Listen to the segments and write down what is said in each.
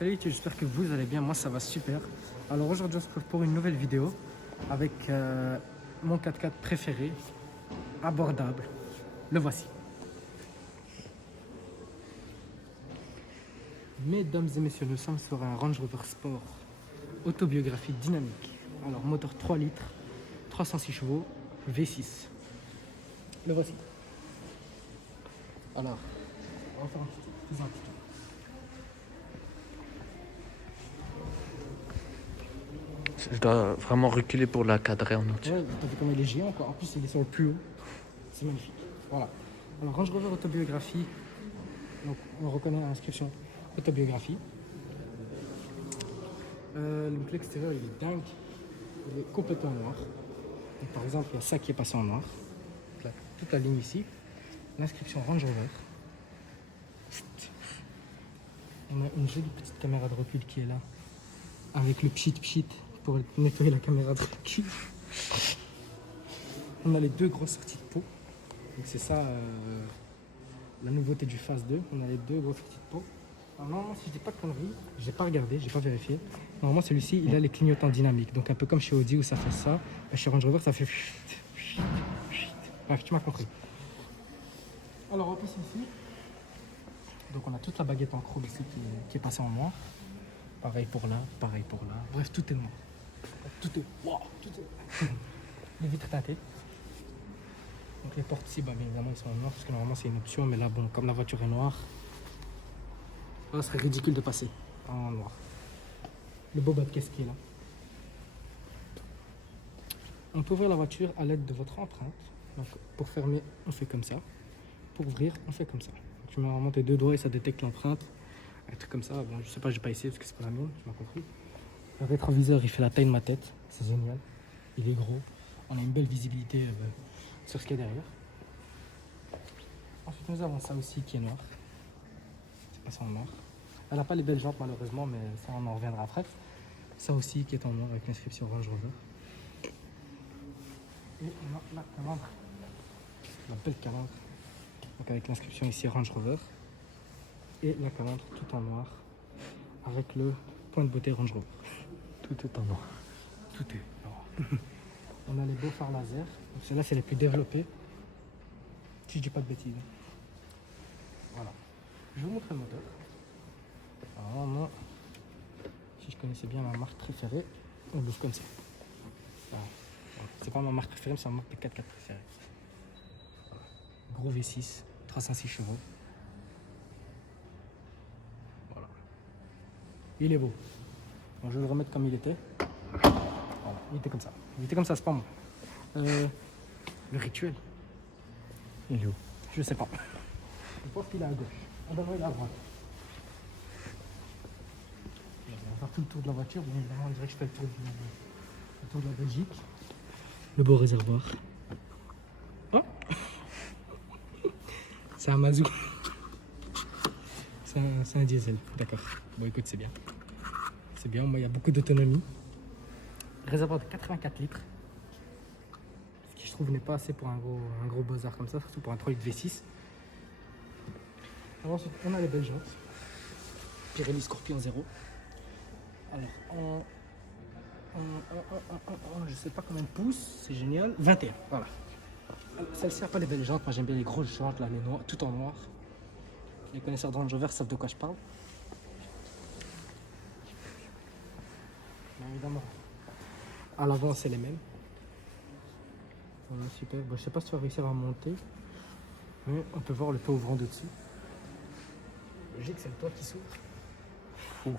Salut, j'espère que vous allez bien, moi ça va super. Alors aujourd'hui on se retrouve pour une nouvelle vidéo avec mon 4x4 préféré, abordable. Le voici. Mesdames et messieurs, nous sommes sur un Range Rover Sport autobiographie dynamique. Alors moteur 3 litres, 306 chevaux, V6. Le voici. Alors, on va faire un petit tour. Je dois vraiment reculer pour la cadrer en entier. Ouais, t'as vu comme il est géant quoi. En plus il est sur le plus haut. C'est magnifique. Voilà. Alors Range Rover autobiographie. Donc on reconnaît l'inscription autobiographie. Donc l'extérieur il est dingue. Il est complètement noir. Donc, par exemple il y a ça qui est passé en noir. Donc, là, toute la ligne ici. L'inscription Range Rover. On a une jolie petite caméra de recul qui est là. Avec le pchit pour nettoyer la caméra de recul. On a les deux grosses sorties de peau. Donc c'est ça la nouveauté du Phase 2. On a les deux grosses sorties de peau. Alors normalement si je dis pas de conneries, j'ai pas regardé, j'ai pas vérifié. Normalement celui-ci il a les clignotants dynamiques. Donc un peu comme chez Audi où ça fait ça. Chez Range Rover ça fait. Bref, tu m'as compris. Alors on passe ici. Donc on a toute la baguette en chrome ici qui est passée en noir. Pareil pour là, pareil pour là. Bref, tout est noir. Tout est. Wow, tout est. Les vitres teintées. Donc les portes ici, bah, bien évidemment, ils sont en noir parce que normalement c'est une option. Mais là, bon, comme la voiture est noire, là, ce serait ridicule de passer en noir. Le beau bas de caisse qui est là. On peut ouvrir la voiture à l'aide de votre empreinte. Donc pour fermer, on fait comme ça. Pour ouvrir, on fait comme ça. Donc, tu mets vraiment tes deux doigts et ça détecte l'empreinte. Un truc comme ça, bon, je sais pas, j'ai pas essayé parce que c'est pas la mienne, tu m'as compris. Le rétroviseur, il fait la taille de ma tête, c'est génial. Il est gros, on a une belle visibilité sur ce qu'il y a derrière. Ensuite, nous avons ça aussi qui est noir. C'est passé en noir. Elle n'a pas les belles jantes malheureusement, mais ça, on en reviendra après. Ça aussi qui est en noir avec l'inscription Range Rover. Et on a la calandre, la belle calandre, donc avec l'inscription ici Range Rover. Et la calandre tout en noir avec le point de beauté Range Rover. Tout est en noir. Tout est noir. On a les beaux phares laser. Donc ceux-là c'est les plus développés. Si je dis pas de bêtises. Voilà. Je vais vous montrer le moteur. Alors moi, si je connaissais bien ma marque préférée, on l'ouvre comme ça. Voilà. C'est pas ma marque préférée, mais c'est ma marque de 4x4 préférée. Voilà. Gros V6, 306 chevaux. Il est beau. Bon, je vais le remettre comme il était. Voilà, il était comme ça. Il était comme ça, c'est pas moi. Le rituel. Il est où? Je sais pas. Je pense qu'il est à gauche. On devrait il est à droite. On va faire tout le tour de la voiture. Bien évidemment, on dirait que je fais le tour de la Belgique. Le beau réservoir. Oh, c'est un Mazou. C'est un diesel. D'accord. Bon, écoute, c'est bien. C'est bien, moi il y a beaucoup d'autonomie. Réservoir de 84 litres. Ce qui je trouve n'est pas assez pour un gros Beaux-Arts comme ça, surtout pour un 3 litres V6. Alors ensuite on a les belles jantes. Pirelli Scorpion 0. Alors je sais pas combien de pouces, c'est génial. 21, voilà. Celle-ci n'a pas les belles jantes, moi j'aime bien les grosses jantes là, les noirs, tout en noir. Les connaisseurs de Range Rover savent de quoi je parle. Bien évidemment, à l'avant c'est les mêmes. Voilà, super. Bon, je sais pas si tu vas réussir à monter, mais on peut voir le toit ouvrant de dessus. Logique, c'est le toit qui s'ouvre. On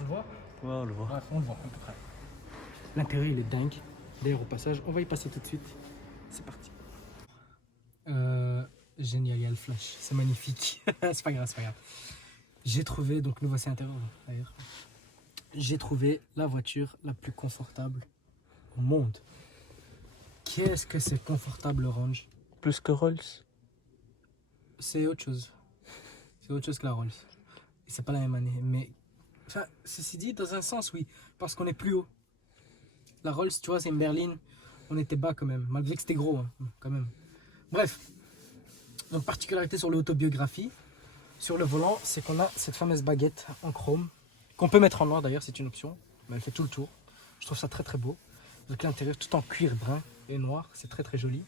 le voit? Ouais, on le voit. Bref, on le voit à peu près. L'intérieur il est dingue. D'ailleurs, au passage, on va y passer tout de suite. C'est parti. Génial, il y a le flash. C'est magnifique. C'est pas grave, c'est pas grave. J'ai trouvé, donc nous voici à l'intérieur d'ailleurs. J'ai trouvé la voiture la plus confortable au monde. Qu'est-ce que c'est confortable le Range? Plus que Rolls? C'est autre chose. C'est autre chose que la Rolls. Et c'est pas la même année. Mais, enfin, ceci dit, dans un sens, oui. Parce qu'on est plus haut. La Rolls, tu vois, c'est une berline. On était bas quand même. Malgré que c'était gros, hein, quand même. Bref. Donc, particularité sur l'autobiographie. sur le volant, c'est qu'on a cette fameuse baguette en chrome, qu'on peut mettre en noir d'ailleurs, c'est une option, mais elle fait tout le tour. Je trouve ça très très beau. Avec l'intérieur tout en cuir brun et noir, c'est très très joli.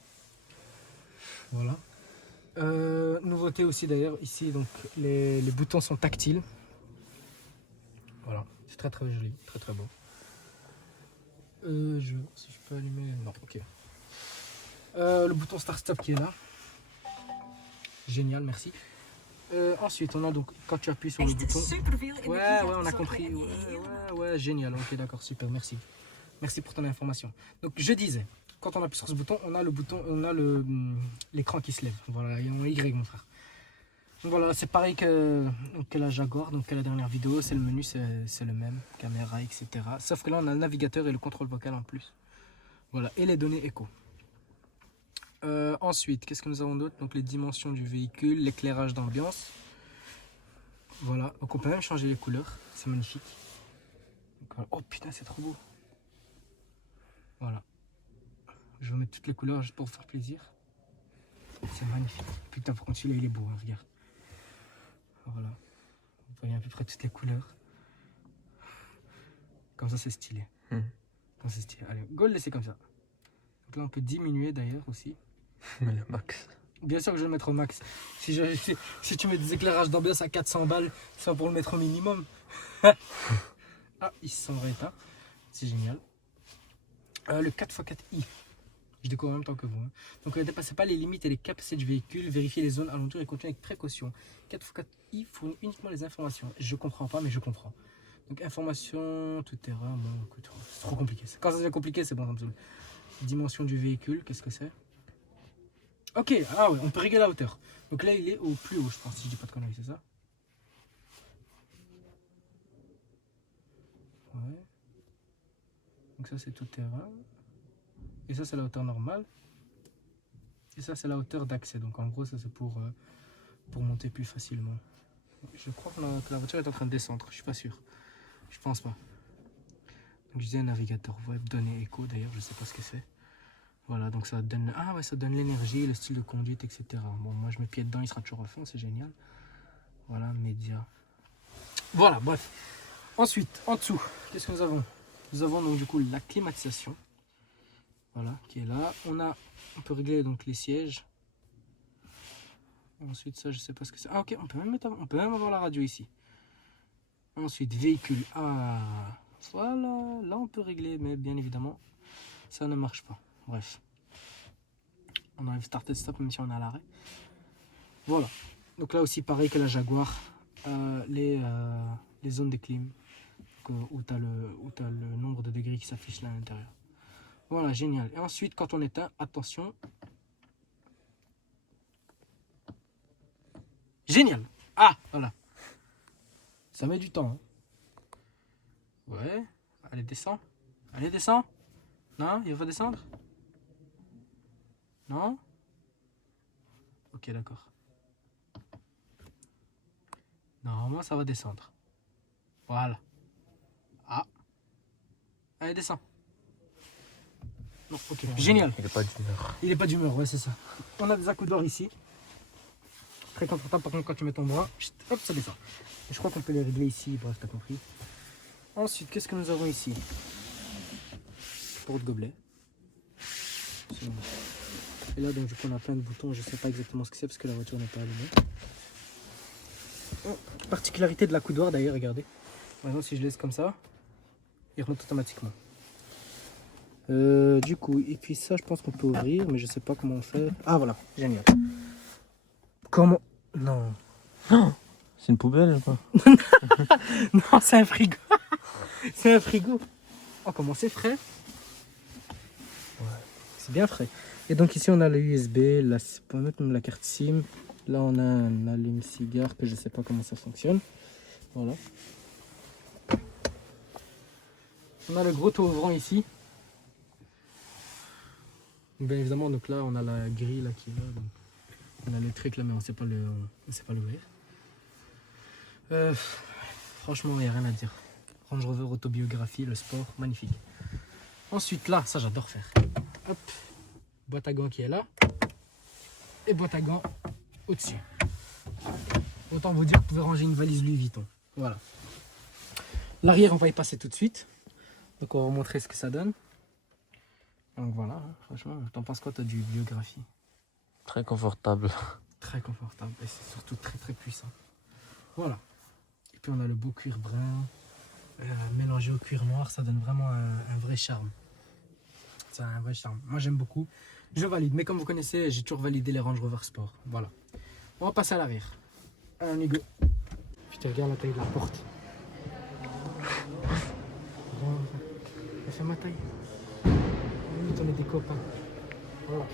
Voilà. Nouveauté aussi d'ailleurs, ici donc les boutons sont tactiles. Voilà, c'est très très joli, très très beau. Si je peux allumer, non, ok. Le bouton Start Stop qui est là. Génial, merci. Ensuite, on a donc, quand tu appuies sur le bouton... Ouais, on a compris. Ouais, génial. Ok, d'accord, super, merci. Merci pour ton information. Donc, je disais, quand on appuie sur ce bouton, on a l'écran qui se lève. Voilà, et en Y, mon frère. Donc voilà, c'est pareil que la Jaguar, donc que la dernière vidéo, c'est le menu, c'est le même, caméra, etc. Sauf que là, on a le navigateur et le contrôle vocal en plus. Voilà, et les données écho. Ensuite, qu'est-ce que nous avons d'autre? Donc les dimensions du véhicule, l'éclairage d'ambiance. Voilà, donc on peut même changer les couleurs, c'est magnifique. Donc, oh putain, c'est trop beau. Voilà. Je vais mettre toutes les couleurs juste pour vous faire plaisir. C'est magnifique. Putain, par contre, celui-là, il est beau, hein, regarde. Voilà. Vous voyez à peu près toutes les couleurs. Comme ça, c'est stylé. Comme ça, c'est stylé. Allez, go le laisser comme ça. Donc là, on peut diminuer d'ailleurs aussi. Mais le max. Bien sûr que je vais le mettre au max. Si tu mets des éclairages d'ambiance à 400 balles, c'est pour le mettre au minimum. Ah, il se sent éteint. C'est génial. Le 4x4i. Je découvre en même temps que vous. Hein. Donc ne dépassez pas les limites et les capacités du véhicule. Vérifiez les zones alentours et conduisez avec précaution. 4x4i fournit uniquement les informations. Je comprends pas, mais je comprends. Donc information, tout terrain. Bon, écoute, c'est trop compliqué. Quand ça devient compliqué, c'est bon, ça me saoule. Dimension du véhicule, qu'est-ce que c'est? Ok, ah ouais, on peut régler la hauteur. Donc là, il est au plus haut, je pense, si je dis pas de conneries, c'est ça? Ouais. Donc ça, c'est tout terrain. Et ça, c'est la hauteur normale. Et ça, c'est la hauteur d'accès. Donc en gros, ça, c'est pour monter plus facilement. Je crois que la voiture est en train de descendre. Je suis pas sûr. Je pense pas. Donc je disais navigateur web, données écho. D'ailleurs, je sais pas ce que c'est. Voilà, donc ça donne, ah ouais, ça donne l'énergie, le style de conduite, etc. Bon, moi je mets pied dedans, il sera toujours à fond, c'est génial. Voilà, média. Voilà, bref. Ensuite, en dessous, qu'est-ce que nous avons? Nous avons donc du coup la climatisation. Voilà, qui est là. On peut régler donc les sièges. Ensuite, ça, je sais pas ce que c'est. Ah ok, on peut même avoir la radio ici. Ensuite, véhicule. Ah, voilà, là on peut régler, mais bien évidemment, ça ne marche pas. Bref, on arrive start et stop même si on est à l'arrêt. Voilà, donc là aussi pareil que la Jaguar, les zones de clim, où tu as le nombre de degrés qui s'affiche là à l'intérieur. Voilà, génial. Et ensuite, quand on éteint, attention. Génial. Ah, voilà. Ça met du temps. Hein. Ouais, allez, descends. Allez, descends. Non, il va descendre. Non? Ok, d'accord. Normalement, ça va descendre. Voilà. Ah. Allez, descends. Non, ok. Génial. Il n'est pas d'humeur. Il n'est pas d'humeur, ouais, c'est ça. On a des accoudoirs ici. Très confortable, par contre, quand tu mets ton bras, hop, ça descend. Et je crois qu'on peut les régler ici, bref, t'as compris. Ensuite, qu'est-ce que nous avons ici? Porte-gobelet. Et là, donc, du coup, on a plein de boutons. Je ne sais pas exactement ce que c'est parce que la voiture n'est pas allumée. Oh, particularité de l'accoudoir, d'ailleurs, regardez. Maintenant, si je laisse comme ça, il remonte automatiquement. Du coup, et puis ça, je pense qu'on peut ouvrir, mais je sais pas comment on fait. Ah, voilà, génial. Comment? Non. Non, c'est une poubelle, quoi. Non, c'est un frigo. C'est un frigo. Oh, comment c'est frais? Ouais, c'est bien frais. Et donc ici, on a le USB, là, on peut mettre même la carte SIM. Là, on a un allume-cigare que je sais pas comment ça fonctionne. Voilà. On a le gros toit ouvrant ici. Bien évidemment, donc là, on a la grille là qui est là. Donc on a le truc là, mais on ne sait pas l'ouvrir. Franchement, il n'y a rien à dire. Range Rover autobiographie, le sport, magnifique. Ensuite, là, ça j'adore faire. Hop, boîte à gants qui est là. Et boîte à gants au-dessus. Autant vous dire que vous pouvez ranger une valise Louis Vuitton. Voilà. L'arrière, on va y passer tout de suite. Donc on va vous montrer ce que ça donne. Donc voilà, hein, franchement, t'en penses quoi toi du biographie? Très confortable. Très confortable et c'est surtout très puissant. Voilà. Et puis on a le beau cuir brun mélangé au cuir noir, ça donne vraiment un vrai charme. C'est un vrai charme. Moi j'aime beaucoup. Je valide, mais comme vous connaissez, j'ai toujours validé les Range Rover Sport. Voilà. On va passer à l'arrière. Allez, on y go. Je te regarde la taille de la porte. Elle fait ma taille. On est des copains. Voilà.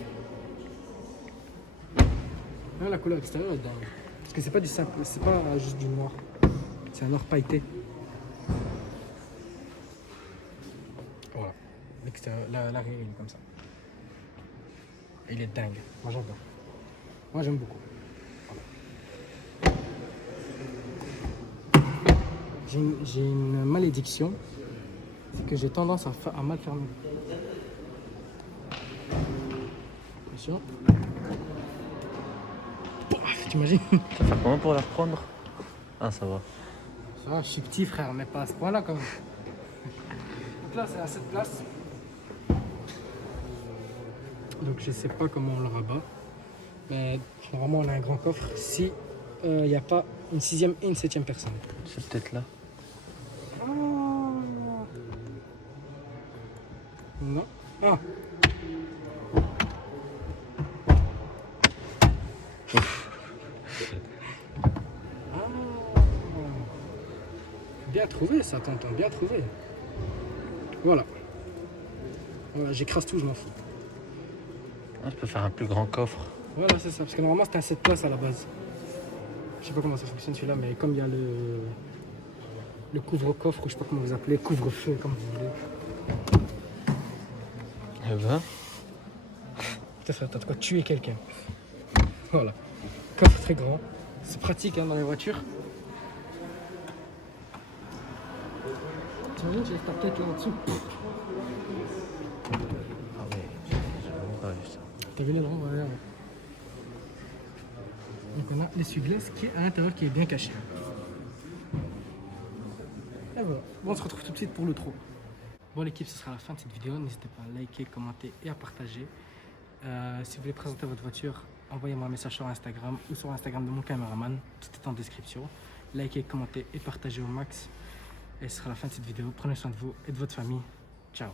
Là, la couleur extérieure est dingue. Parce que c'est pas du simple, c'est pas juste du noir. C'est un or pailleté. Voilà. L'extérieur, l'arrière il est comme ça. Il est dingue. Moi j'adore. Moi j'aime beaucoup. Voilà. J'ai une malédiction. C'est que j'ai tendance à mal fermer. Attention. T'imagines? Ça fait comment pour la reprendre? Ah, ça va. Ça, je suis petit frère, mais pas à ce point-là quand même. Donc là, c'est à cette place. Donc je sais pas comment on le rabat. Mais normalement, on a un grand coffre si il n'y a pas une 6e et une 7e personne. C'est peut-être là. Oh. Non. Ah. Bien trouvé ça, tonton, bien trouvé. Voilà. Voilà, j'écrase tout, je m'en fous. Ah, je peux faire un plus grand coffre. Voilà, c'est ça, parce que normalement c'était un 7 places à la base. Je sais pas comment ça fonctionne celui-là, mais comme il y a le couvre-coffre, ou je sais pas comment vous appelez, couvre-feu, comme vous voulez. Eh ben, Peut-être t'as de quoi tuer quelqu'un. Voilà. Coffre très grand. C'est pratique hein, dans les voitures. T'imagines, tu laisses ta tête là-dessus. ah ouais, j'ai vraiment pas vu ça. T'as vu les dents? Ouais. Donc on a l'essuie-glace qui est à l'intérieur, qui est bien caché. Et voilà. Bon, on se retrouve tout de suite pour le trou. Bon l'équipe, ce sera la fin de cette vidéo. N'hésitez pas à liker, commenter et à partager. Si vous voulez présenter votre voiture, envoyez-moi un message sur Instagram ou sur Instagram de mon caméraman. Tout est en description. Likez, commentez et partagez au max. Et ce sera la fin de cette vidéo. Prenez soin de vous et de votre famille. Ciao.